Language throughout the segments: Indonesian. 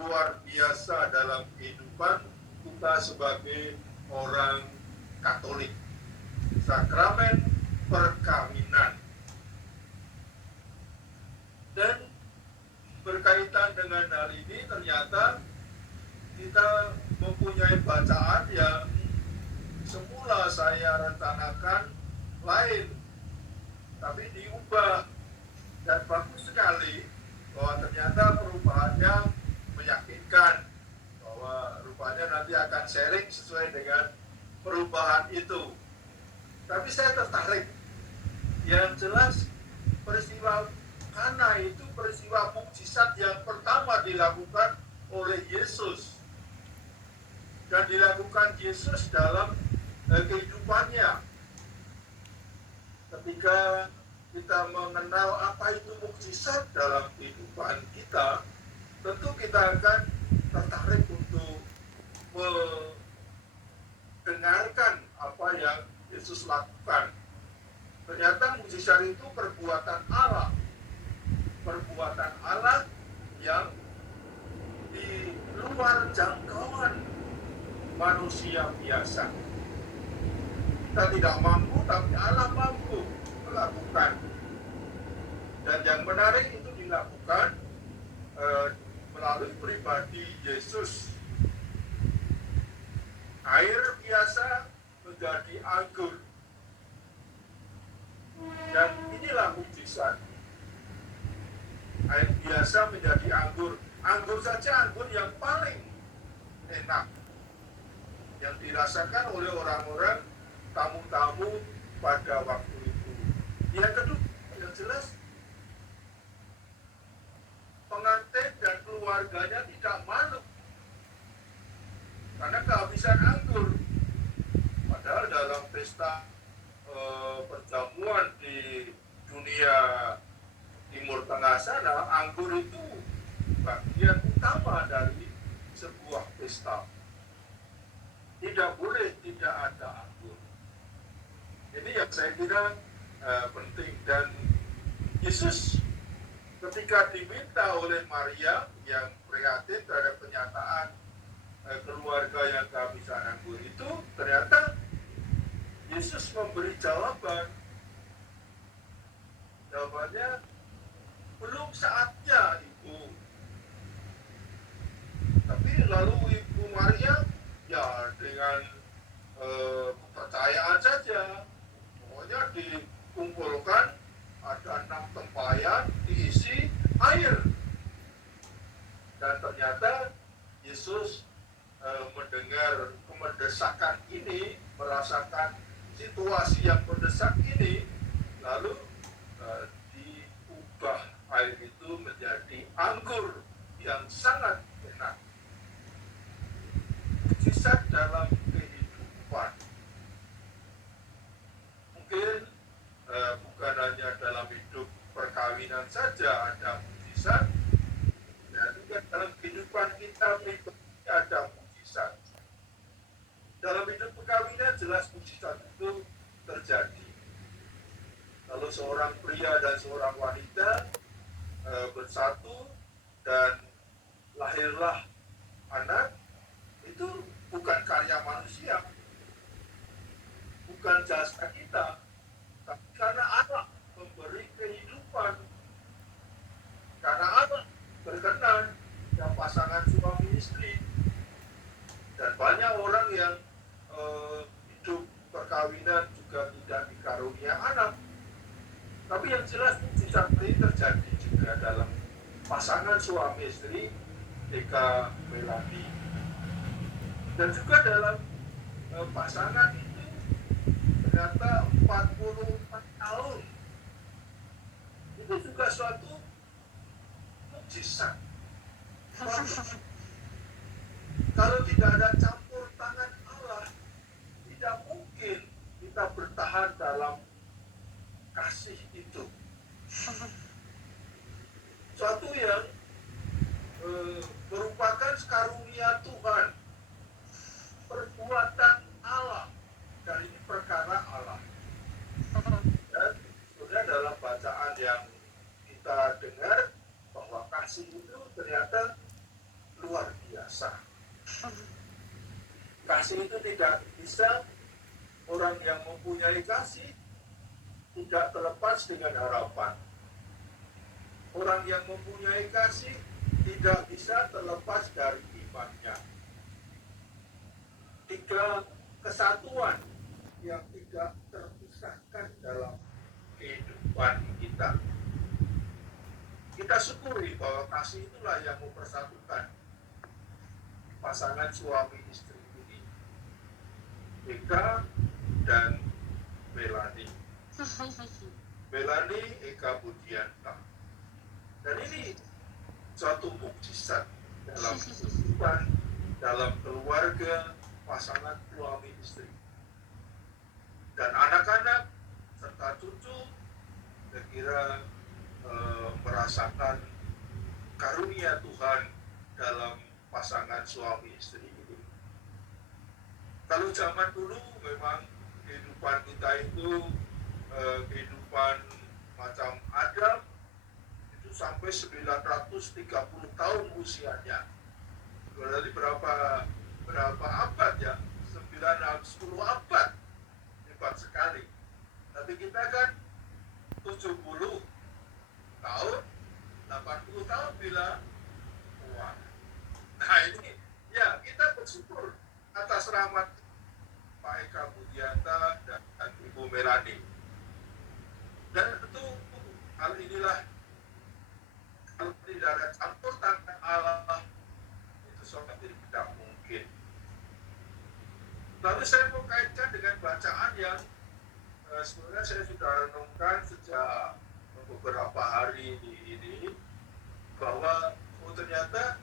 luar biasa dalam kehidupan kita sebagai orang Katolik. Sakramen perkawinan. Dan berkaitan dengan hal ini ternyata kita mempunyai bacaan yang semula saya rencanakan lain, tapi diubah, dan bagus sekali bahwa ternyata perubahannya meyakinkan, bahwa rupanya nanti akan sharing sesuai dengan perubahan itu. Tapi saya tertarik, yang jelas peristiwa Kana itu peristiwa mukjizat yang pertama dilakukan oleh Yesus, dan dilakukan Yesus dalam kehidupannya. Ketika kita mengenal apa itu mukjizat dalam kehidupan kita, tentu kita akan tertarik untuk mendengarkan apa yang Yesus lakukan. Ternyata mukjizat itu perbuatan Allah yang di luar jangkauan manusia biasa. Kita tidak mampu, tapi Allah mampu melakukan. Dan yang menarik itu dilakukan melalui pribadi Yesus. Air biasa menjadi anggur. Dan inilah mukjizat. Air biasa menjadi anggur. Anggur saja, anggur yang paling enak, yang dirasakan oleh orang-orang tamu-tamu pada waktu itu. Yang kedua, yang jelas, pengantin dan keluarganya tidak malu karena kehabisan anggur. Padahal dalam pesta perjamuan di dunia Timur Tengah sana, anggur itu bagian utama dari sebuah pesta. Tidak boleh tidak ada anggur. Ini yang saya kira penting. Dan Yesus ketika diminta oleh Maria yang prihatin terhadap kenyataan keluarga yang kehabisan anggur itu, ternyata Yesus memberi jawaban. Jawabannya, belum saatnya Ibu. Tapi lalu Ibu Maria ya dengan kepercayaan saja, pokoknya dikumpulkan ada 6 tempayan diisi air, dan ternyata Yesus mendengar kemendesakan ini, merasakan situasi yang mendesak ini, lalu diubah air itu menjadi anggur yang sangat enak. Mukjizat dalam kehidupan. Mungkin bukan hanya dalam hidup perkawinan saja ada mukjizat, dan juga dalam kehidupan kita pribadi ada mukjizat. Dalam hidup perkawinan jelas mukjizat itu terjadi. Kalau seorang pria dan seorang wanita bersatu dan lahirlah anak, itu bukan karya manusia, bukan jasa kita, tapi karena Allah memberi kehidupan, karena Allah berkenan yang pasangan suami istri. Dan banyak orang yang hidup perkawinan juga tidak dikarunia anak. Tapi yang jelas mukjizat ini terjadi juga dalam pasangan suami istri Eka Melati. Dan juga dalam pasangan itu ternyata 44 tahun. Itu juga suatu mukjizat. Kalau tidak ada campur tangan Allah, tidak mungkin kita bertahan dalam kasih itu. Suatu yang merupakan karunia Tuhan, perbuatan Allah, dan ini perkara Allah. Dan sebenarnya dalam bacaan yang kita dengar bahwa kasih itu ternyata luar Kasih itu tidak bisa, orang yang mempunyai kasih tidak terlepas dengan harapan. Orang yang mempunyai kasih tidak bisa terlepas dari imannya. Tiga kesatuan yang tidak terpisahkan dalam kehidupan kita. Kita syukuri bahwa kasih itulah yang mempersatukan pasangan suami istri ini, Eka dan Melani. Melani Eka Budianta. Dan ini suatu mukjizat dalam kehidupan, dalam keluarga pasangan suami istri. Dan anak-anak serta cucu, saya kira merasakan karunia Tuhan dalam pasangan suami istri ini. Kalau zaman dulu memang kehidupan kita itu kehidupan macam Adam, itu sampai 930 tahun usianya. Berarti berapa abad ya? 10 abad, hebat sekali. Tapi kita kan 70 tahun, 80 tahun bila tua. Nah ini, ya kita bersyukur atas rahmat Pak Eka Budianta dan Ibu Melani. Dan tentu hal inilah, kalau tidak ada campur tangan Allah, itu sangat tidak mungkin. Lalu saya mau kaitkan dengan bacaan yang sebenarnya saya sudah renungkan sejak beberapa hari ini, bahwa ternyata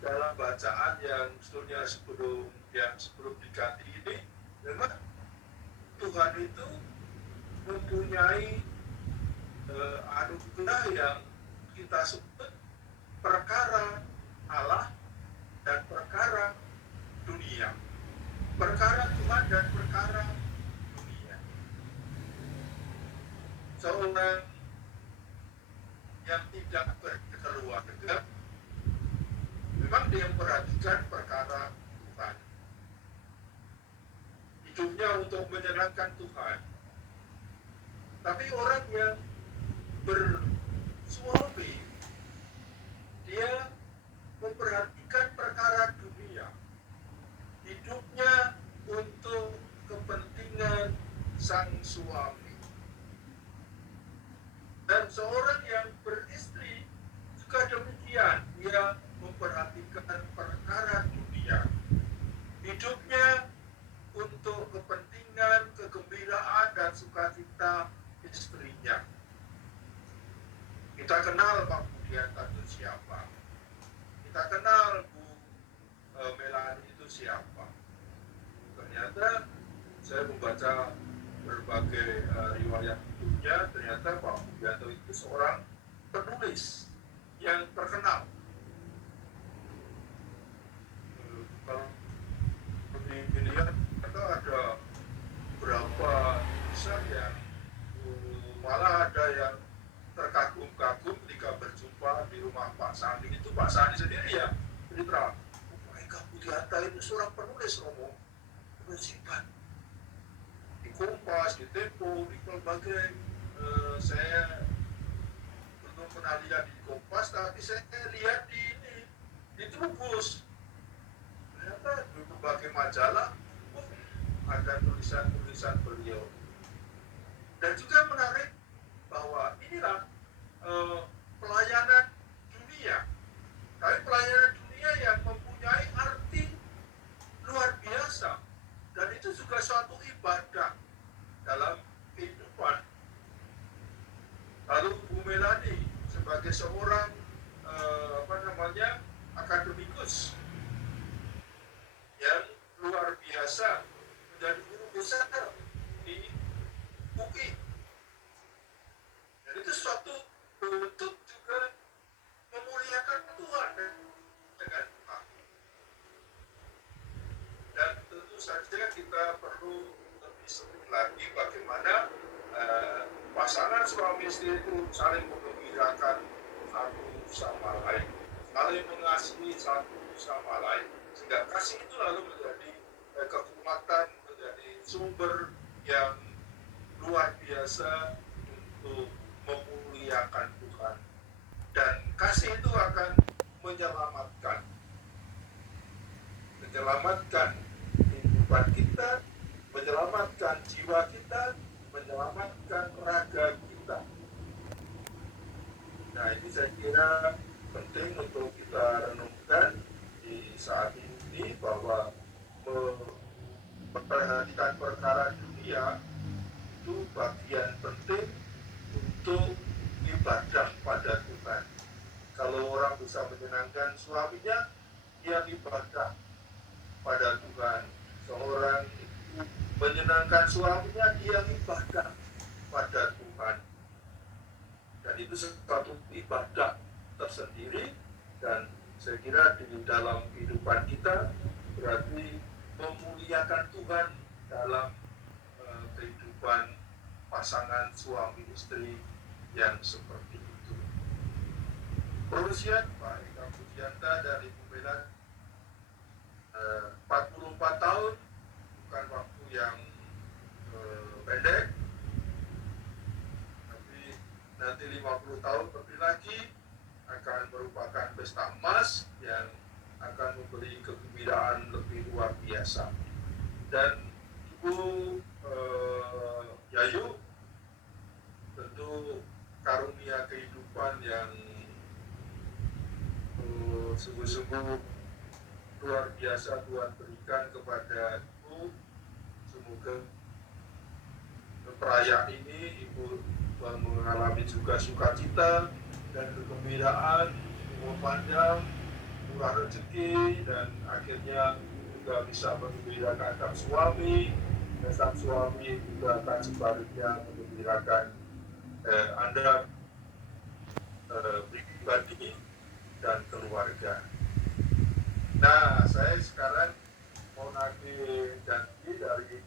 dalam bacaan yang sebelum diganti ini, memang Tuhan itu mempunyai anugerah yang kita sebut perkara Allah dan perkara dunia. Perkara Tuhan dan perkara dunia. Seorang yang tidak berkeluarga, memang dia memperhatikan perkara Tuhan. Hidupnya untuk menyenangkan Tuhan. Tapi orang yang bersuami, dia memperhatikan perkara dunia. Hidupnya untuk kepentingan sang suami. Dan seorang yang beristri juga demikian, dia memperhatikan perkara dunia. Hidupnya untuk kepentingan, kegembiraan, dan sukacita istrinya. Kita kenal Pak Budianta itu siapa. Kita kenal Bu Melani itu siapa. Ternyata saya membaca berbagai riwayat hidupnya, ternyata Pak Budianta itu seorang penulis yang terkenal. Kalau dilihat, ada berapa tulisan yang malah ada yang terkagum-kagum ketika berjumpa di rumah Pak Sandi. Itu Pak Sandi sendiri ya bercerita, Pak Eka Budianta itu seorang penulis Romo, penulis hebat. Di Kompas, di Tempo, di berbagai, saya belum pernah lihat di Kompas, tapi saya lihat di Trubus. Ternyata di berbagai majalah ada tulisan-tulisan beliau. Dan juga menarik bahwa inilah pelayanan dunia. Tapi pelayanan dunia yang mempunyai arti luar biasa. Dan itu juga suatu ibadah dalam kehidupan. Lalu Bu Melani sebagai seorang akademikus yang luar biasa, menjadi guru besar di UI. Dan itu suatu bentuk juga memuliakan Tuhan, dengan dan tentu saja kita perlu lebih sering lagi bagaimana pasangan suami istri itu saling menggembirakan satu sama lain, saling mengasihi satu sama lain, Ya, kasih itu lalu menjadi kekuatan, menjadi sumber yang luar biasa untuk memuliakan Tuhan. Dan kasih itu akan menyelamatkan kehidupan kita, menyelamatkan jiwa kita, menyelamatkan raga kita. Nah, ini saya kira penting untuk kita renungkan di saat ini, bahwa memperhatikan perkara dunia itu bagian penting untuk ibadah pada Tuhan. Kalau orang bisa menyenangkan suaminya, dia ibadah pada Tuhan. Seorang ibu menyenangkan suaminya, dia ibadah pada Tuhan. Dan itu suatu ibadah tersendiri, dan saya kira di dalam kehidupan kita berarti memuliakan Tuhan dalam kehidupan pasangan suami istri yang seperti itu. Perusian Pak Eka Pujianta dan Ibu Bella 44 tahun bukan waktu yang pendek, tapi nanti 50 tahun lebih lagi akan merupakan pesta emas yang akan memberi kegembiraan lebih luar biasa. Dan Ibu Yayu tentu karunia kehidupan yang sungguh-sungguh luar biasa Tuhan berikan kepada Ibu. Semoga perayaan ini Ibu mengalami juga sukacita dan kegembiraan, umur panjang, murah rezeki, dan akhirnya juga bisa menggembirakan sang suami, dan sang suami juga akan sebaliknya menggembirakan Anda pribadi dan keluarga. Nah, saya sekarang mau nagih janji dari